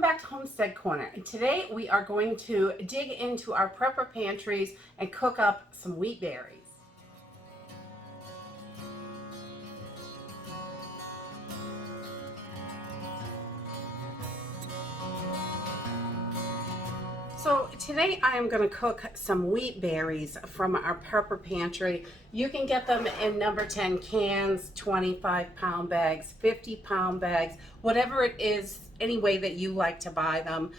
Welcome back to Homestead Corner, and today we are going to dig into our prepper pantries and cook up some wheat berries. So today I am going to cook some wheat berries from our prepper pantry. You can get them in number 10 cans, 25-pound bags, 50-pound bags, whatever it is, any way that you like to buy them.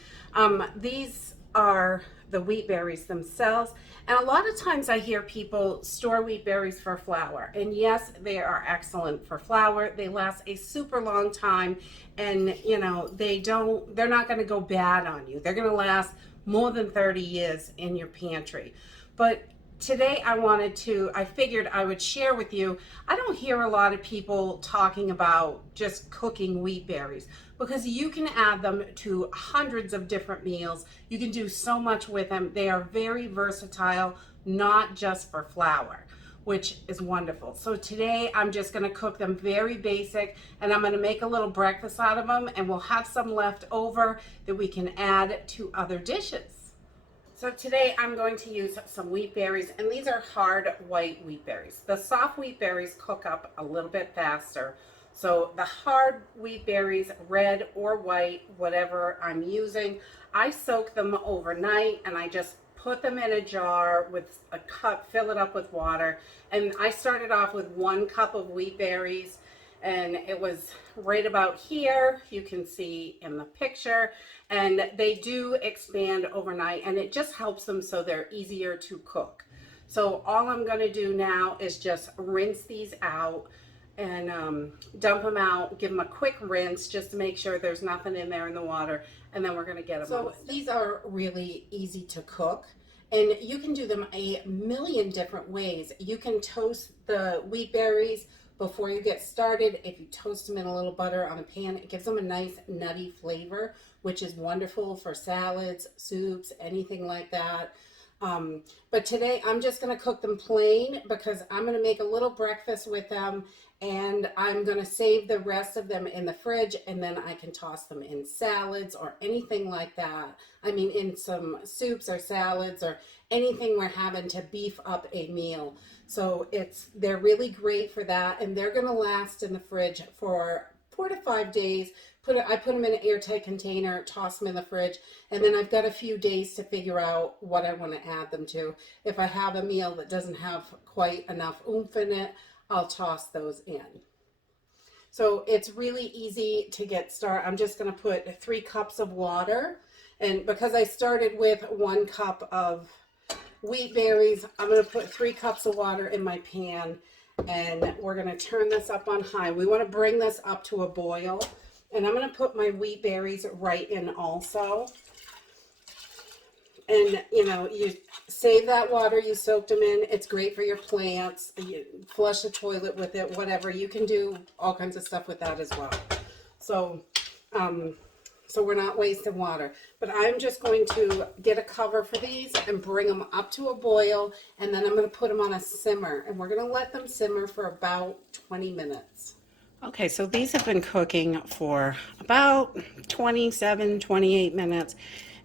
These are the wheat berries themselves, and a lot of times I hear people store wheat berries for flour, and yes, they are excellent for flour. They last a super long time, and you know, they're not going to go bad on you. They're going to last more than 30 years in your pantry. But today I figured I would share with you, I don't hear a lot of people talking about just cooking wheat berries, because you can add them to hundreds of different meals. You can do so much with them. They are very versatile, not just for flour, which is wonderful. So today I'm just going to cook them very basic, and I'm going to make a little breakfast out of them, and we'll have some left over that we can add to other dishes. So today I'm going to use some wheat berries, and these are hard white wheat berries. The soft wheat berries cook up a little bit faster. So the hard wheat berries, red or white, whatever I'm using, I soak them overnight, and I just put them in a jar with a cup, fill it up with water. And I started off with 1 cup of wheat berries, and it was right about here. You can see in the picture, and they do expand overnight, and it just helps them so they're easier to cook. So all I'm going to do now is just rinse these out and dump them out, give them a quick rinse just to make sure there's nothing in there in the water, and then we're going to get them. So these are really easy to cook, and you can do them a million different ways. You can toast the wheat berries before you get started. If you toast them in a little butter on a pan, it gives them a nice nutty flavor, which is wonderful for salads, soups, anything like that. But today I'm just going to cook them plain, because I'm going to make a little breakfast with them, and I'm going to save the rest of them in the fridge, and then I can toss them in salads or anything like that. I mean, in some soups or salads or anything we're having to beef up a meal. So they're really great for that, and they're going to last in the fridge for 4 to 5 days. I put them in an airtight container, toss them in the fridge, and then I've got a few days to figure out what I want to add them to. If I have a meal that doesn't have quite enough oomph in it, I'll toss those in. So it's really easy to get started. I'm just going to put 3 cups of water, and because I started with 1 cup of wheat berries, I'm going to put 3 cups of water in my pan, and we're going to turn this up on high. We want to bring this up to a boil, and I'm going to put my wheat berries right in also. And you know, you save that water you soaked them in. It's great for your plants. You flush the toilet with it, whatever. You can do all kinds of stuff with that as well. So we're not wasting water. But I'm just going to get a cover for these and bring them up to a boil, and then I'm going to put them on a simmer, and we're going to let them simmer for about 20 minutes. Okay, so these have been cooking for about 27, 28 minutes,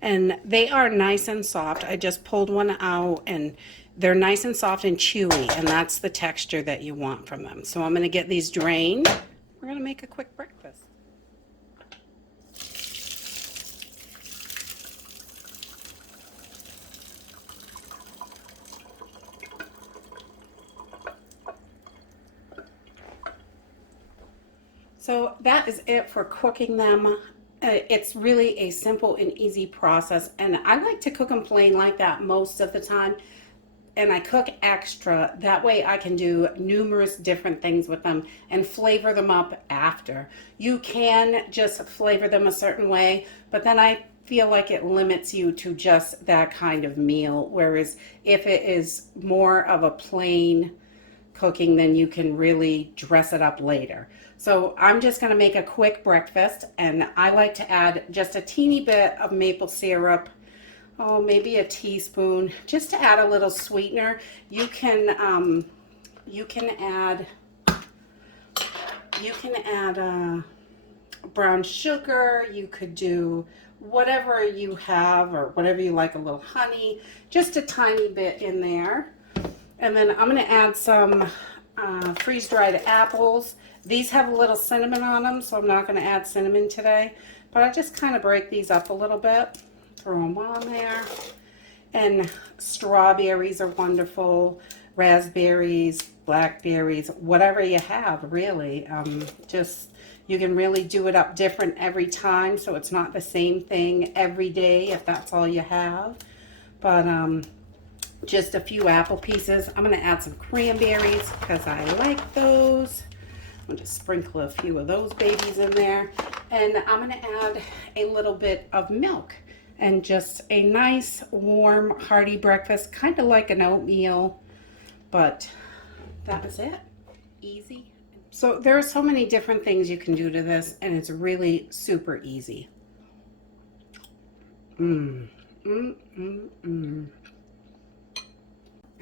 and they are nice and soft. I just pulled one out, and they're nice and soft and chewy, and that's the texture that you want from them. So I'm going to get these drained. We're going to make a quick breakfast. So that is it for cooking them. It's really a simple and easy process, and I like to cook them plain like that most of the time, and I cook extra. That way I can do numerous different things with them and flavor them up after. You can just flavor them a certain way, but then I feel like it limits you to just that kind of meal, whereas if it is more of a plain cooking, then you can really dress it up later. So I'm just going to make a quick breakfast, and I like to add just a teeny bit of maple syrup, maybe a teaspoon, just to add a little sweetener. You can add brown sugar, you could do whatever you have or whatever you like, a little honey, just a tiny bit in there. And then I'm going to add some freeze-dried apples. These have a little cinnamon on them, so I'm not going to add cinnamon today. But I just kind of break these up a little bit, throw them on there. And strawberries are wonderful, raspberries, blackberries, whatever you have, really. Just, you can really do it up different every time, so it's not the same thing every day if that's all you have. But just a few apple pieces. I'm going to add some cranberries because I like those. I'm going to sprinkle a few of those babies in there. And I'm going to add a little bit of milk. And just a nice, warm, hearty breakfast, kind of like an oatmeal, but that is it. Easy. So there are so many different things you can do to this, and it's really super easy. I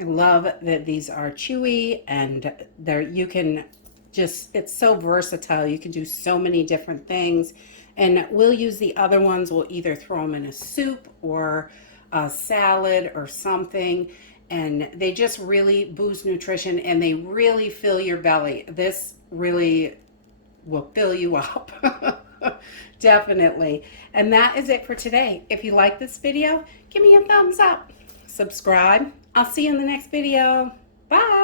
love that these are chewy, and you can just, it's so versatile. You can do so many different things. And we'll use the other ones. We'll either throw them in a soup or a salad or something. And they just really boost nutrition and they really fill your belly. This really will fill you up. Definitely. And that is it for today. If you like this video, give me a thumbs up. Subscribe. I'll see you in the next video. Bye.